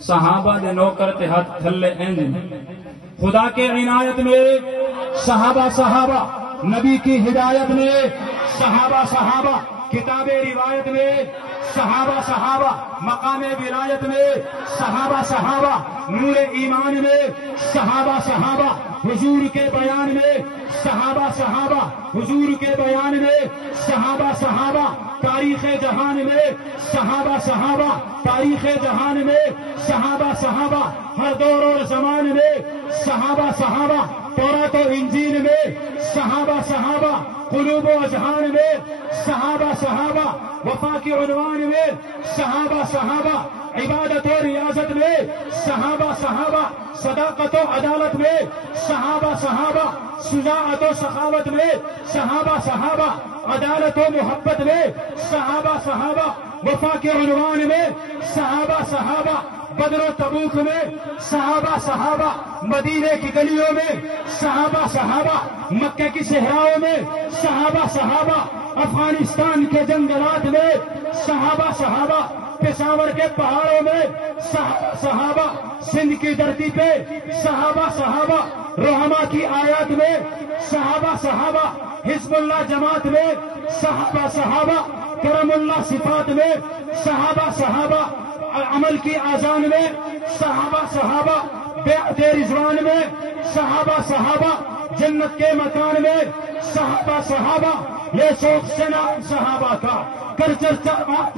صحابہ نے نوکر تے ہاتھ تھلے انج خدا کے عنایت میں صحابہ نبی کی ہدایت میں صحابہ کتاب روایت میں صحابہ مقام ولایت میں صحابہ نور ایمان میں صحابہ حضور کے بیان میں صحابہ حضور کے بیان میں صحابہ تاریخ جہان میں صحابہ تاریخ جہان میں صحابہ ہر دور اور زمان میں صحابہ تورات و انجیل میں صحابہ قلوب و اذہان میں صحابہ وفا کے عنوان میں صحابہ عبادت و ریاضت میں صحابہ صداقت و عدالت میں صحابہ شجاعت و سخاوت میں صحابہ عدالت و محبت میں صحابہ وفا کے عنوان میں صحابہ بدر و تبوک میں صحابہ مدینے کی گلیوں میں صحابہ مکہ کی صحراؤں میں صحابہ افغانستان کے جنگلات میں صحابہ پشاور کے پہاڑوں میں صحابہ سندھ کی دھرتی پہ صحابہ رحمہ کی آیات میں صحابہ حزب اللہ جماعت میں صحابہ کرم اللہ صفات میں صحابہ عمل کی آذان میں صحابہ بیعت رضوان میں صحابہ جنت کے مکان میں صحابہ یہ شوق سنا صحابہ کا کر چرچا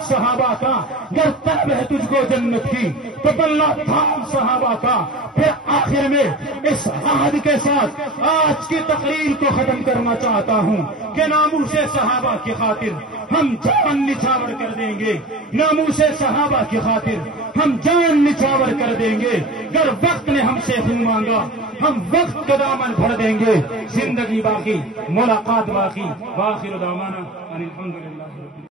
صحابہ کا گر طلب ہے تجھ کو جنت کی تو بلّہ تھام صحابہ کا پھر آخر میں اس عہد کے ساتھ آج کی تقریر کو ختم کرنا چاہتا ہوں کہ ناموس صحابہ کی خاطر ہم جان نچھاور کر دیں گے، ناموس صحابہ کی خاطر ہم جان نچھاور کر دیں گے۔ گر وقت نے ہم سے خون مانگا ہم وقت کا دامن بھر دیں گے۔ زندگی باقی، ملاقات باقی۔ وآخر دعوانا ان الحمدللہ۔